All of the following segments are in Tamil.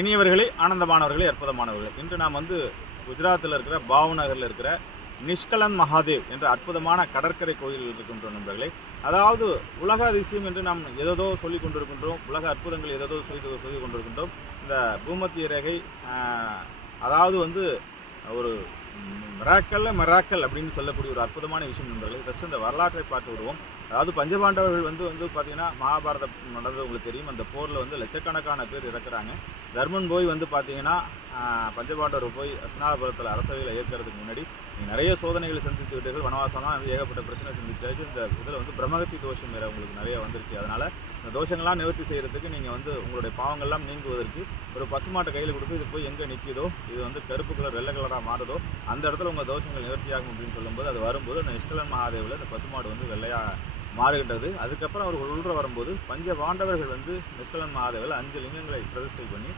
இனியவர்களே, ஆனந்தமானவர்களே, அற்புதமானவர்களே, இன்று நாம் குஜராத்தில் இருக்கிற பாவ்நகரில் இருக்கிற நிஷ்கலன் மகாதேவ் என்ற அற்புதமான கடற்கரை கோயிலில் இருக்கின்றோம் நண்பர்களே. அதாவது உலக அதிசயம் என்று நாம் எதோ சொல்லிக் கொண்டிருக்கின்றோம், உலக அற்புதங்கள் எதோ சொல்லி கொண்டிருக்கின்றோம். இந்த பூமத்திய ரேகை அதாவது ஒரு மிராக்கல் அப்படின்னு சொல்லக்கூடிய ஒரு அற்புதமான விஷயம் நண்பர்களே. ஃபஸ்ட்டு இந்த வரலாற்றை பார்த்து விடுவோம். அதாவது பஞ்சபாண்டவர்கள் பார்த்தீங்கன்னா மகாபாரதம் நடந்தது உங்களுக்கு தெரியும். அந்த போரில் லட்சக்கணக்கான பேர் இறக்குறாங்க. தர்மன் போய் பார்த்தீங்கன்னா பஞ்சபாண்டவர் போய் அஸ்னாபுரத்தில் அரசவையில் ஏற்கிறதுக்கு முன்னாடி நீங்கள் நிறைய சோதனைகளை சந்தித்து விட்டீர்கள், வனவாசம்லாம் ஏகப்பட்ட பிரச்சனை சந்திச்சாச்சு. இந்த இதில் பிரம்மகத்தி தோஷம் வேறு உங்களுக்கு நிறைய வந்துருச்சு. அதனால் இந்த தோஷங்கள்லாம் நிவர்த்தி செய்கிறதுக்கு நீங்கள் உங்களுடைய பாவங்கள்லாம் நீங்குவதற்கு ஒரு பசுமாட்டை கையில் கொடுத்து இது போய் எங்கே நிற்கிதோ, இது கருப்பு கலர் வெள்ளை கலராக மாறுதோ அந்த இடத்துல உங்கள் தோஷங்கள் நிவர்த்தியாகும் அப்படின்னு சொல்லும்போது அது வரும்போது அந்த நிஷ்கலன் மகாதேவில் இந்த பசுமாடு வெள்ளையாக மாறுகின்றது. அதுக்கப்புறம் அவர்கள் உள்ள வரும்போது பஞ்ச பாண்டவர்கள் நிஷ்கலன் மகாதேவில் 5 லிங்கங்களை பிரதிஷ்டை பண்ணி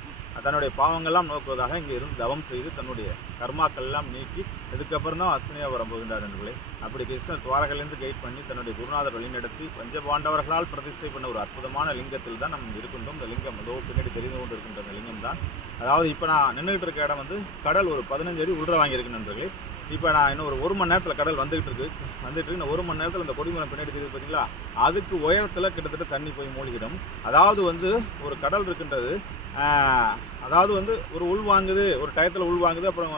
தன்னுடைய பாவங்கள்லாம் நோக்குவதாக இங்கே இருந்து தவம் செய்து தன்னுடைய கர்மாக்கள் எல்லாம் நீக்கி இதுக்கப்புறம் தான் அஸ்தனியாபுரம் போகின்றார் நண்பர்களே. அப்படி கிருஷ்ணர் துவாரகையிலிருந்து கைட் பண்ணி தன்னுடைய குருநாதர் வழிநடத்தி பஞ்சபாண்டவர்களால் பிரதிஷ்டை பண்ண ஒரு அற்புதமான லிங்கத்தில் தான் நம்ம இருக்கின்றோம். இந்த லிங்கம் பின்னாடி தெரிந்து கொண்டு இருக்கின்ற அந்த லிங்கம் தான். அதாவது இப்போ நான் நின்றுகிட்டு இருக்க இடம் கடல் ஒரு 15 அடி உள்ள வாங்கியிருக்கு நண்பர்களே. இப்போ நான் இன்னும் ஒரு மணி நேரத்தில் கடல் வந்துட்டு இருக்கு. இந்த 1 மணி நேரத்தில் இந்த கொடிமரம் பின்னாடி தெரியுது பார்த்தீங்களா, அதுக்கு உயரத்தில் கிட்டத்தட்ட தண்ணி போய் மூழ்கிடும். அதாவது ஒரு கடல் இருக்கின்றது, அதாவது ஒரு உள்வாங்குது, ஒரு டயத்தில் உள்வாங்குது, அப்புறம்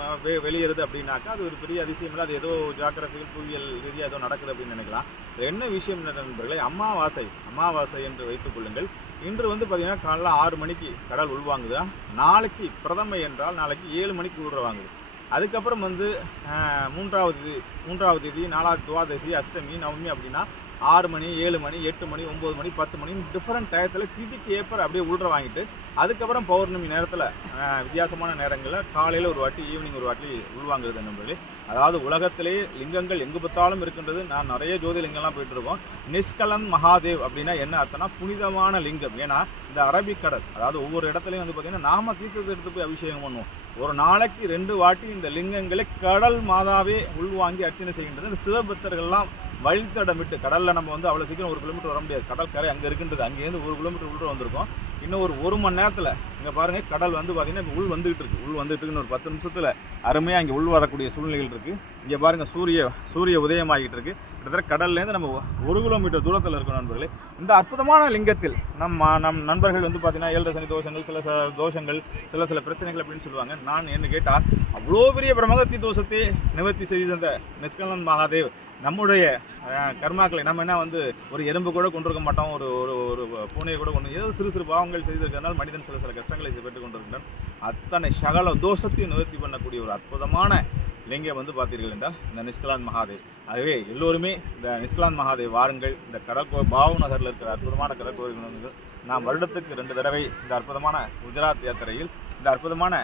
வெளியேறுது அப்படின்னாக்கா அது ஒரு பெரிய அதிசயம் இல்லை. அது ஏதோ ஜியாகிரபிக்கல் புவியியல் ரீதியாக ஏதோ நடக்குது அப்படின்னு நினைக்கலாம். என்ன விஷயம் நண்பர்களே, அமாவாசை என்று வைத்துக் கொள்ளுங்கள். இன்று பார்த்தீங்கன்னா காலைல 6 மணிக்கு கடல் உள்வாங்குதா, நாளைக்கு பிரதமை என்றால் நாளைக்கு 7 மணிக்கு உள்வாங்குது. அதுக்கப்புறம் மூன்றாவது தேதி 4வது துவாதசி, அஷ்டமி, நவமி அப்படின்னா 6 மணி, 7 மணி, 8 மணி, 9 மணி, 10 மணி டிஃப்ரெண்ட் டயத்தில் திதிக்கு ஏற்ப அப்படியே உள்ற வாங்கிட்டு அதுக்கப்புறம் பௌர்ணமி நேரத்தில் வித்தியாசமான நேரங்களில் காலையில் ஒரு வாட்டி, ஈவினிங் ஒரு வாட்டி உள்வாங்குறது நண்பர்களே. அதாவது உலகத்திலேயே லிங்கங்கள் எங்கு பார்த்தாலும் இருக்கின்றது. நான் நிறைய ஜோதிலிங்கம்லாம் போயிட்டுருக்கோம். நிஷ்கலன் மகாதேவ் அப்படின்னா என்ன அர்த்தம்னா புனிதமான லிங்கம். ஏன்னா இந்த அரபிக்கடல், அதாவது ஒவ்வொரு இடத்துலையும் பார்த்திங்கன்னா நாம தீர்த்தத்தை எடுத்து போய் அபிஷேகம் பண்ணுவோம். ஒரு நாளைக்கு 2 வாட்டி இந்த லிங்கங்களை கடல் மாதாவே உள்வாங்கி அர்ச்சனை செய்கின்றது. இந்த சிவபக்தர்கள்லாம் வழித்தடமிட்டு கடலில் நம்ம அவ்வளோ சீக்கிரம் 1 கிலோமீட்டர் வர முடியாது. கடல் கரை அங்கே இருக்கின்றது. அங்கேருந்து 1 கிலோமீட்டர் உள்ள வந்திருக்கோம். இன்னும் ஒரு மணி நேரத்தில் இங்கே பாருங்கள் கடல் பார்த்திங்கன்னா இப்போ உள் வந்துகிட்டு இருக்குன்னு ஒரு 10 நிமிஷத்தில் அருமையாக இங்கே உள் வரக்கூடிய சூழ்நிலைகள் இருக்குது. இங்கே பாருங்கள் சூரிய உதயமாகிட்டு இருக்குது. கிட்டத்தட்ட கடல்லேருந்து நம்ம 1 கிலோமீட்டர் தூரத்தில் இருக்கணும் நண்பர்களே. இந்த அற்புதமான லிங்கத்தில் நம் நண்பர்கள் பார்த்திங்கன்னா 7 சனி தோஷங்கள், தோஷங்கள், சில பிரச்சனைகள் அப்படின்னு சொல்லுவாங்க. நான் என்ன கேட்டால் அவ்வளோ பெரிய பிரம்மகத்தி தோஷத்தை நிவர்த்தி செய்த அந்த நிஷ்கலன் மகாதேவ் நம்முடைய கர்மாக்களை நம்ம என்ன ஒரு எறும்பு கூட கொண்டிருக்க மாட்டோம், ஒரு பூனையை கூட கொண்டு ஏதோ சிறு பாவங்கள் செய்திருக்கிறதுனால மனிதன் சில கஷ்டங்களை பெற்றுக் கொண்டிருக்கின்றான். அத்தனை சகல தோஷத்தையும் நிவர்த்தி பண்ணக்கூடிய ஒரு அற்புதமான லிங்கம் பார்த்தீர்கள் என்றால் இந்த நிஷ்கலன் மகாதேவ். ஆகவே எல்லோருமே இந்த நிஷ்கலன் மகாதேவ் வாருங்கள். இந்த பாவ்நகரில் இருக்கிற அற்புதமான கடற்கோயில் நாம் வருடத்துக்கு 2 தடவை இந்த அற்புதமான குஜராத் யாத்திரையில் இந்த அற்புதமான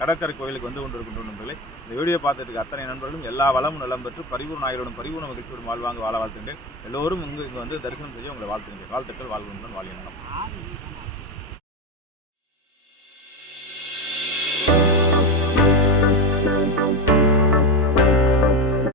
கடற்கரை கோயிலுக்கு கொண்டிருக்கின்றோம் நண்பர்களே. இந்த வீடியோ பார்த்துட்டு அத்தனை நண்பர்களும் எல்லா வளமும் நலம் பெற்று பரிபூர்ண ஆயுளுடன் பரிபூர்ண மகிழ்ச்சியோடும் வாழ்வாங்க வாழ வாழ்த்துகின்றேன். எல்லோரும் இங்கே தரிசனம் செய்ய உங்களை வாழ்த்துகின்றேன். வாழ்த்துக்கள், வாழ்வுடன் வாழிய நலம்.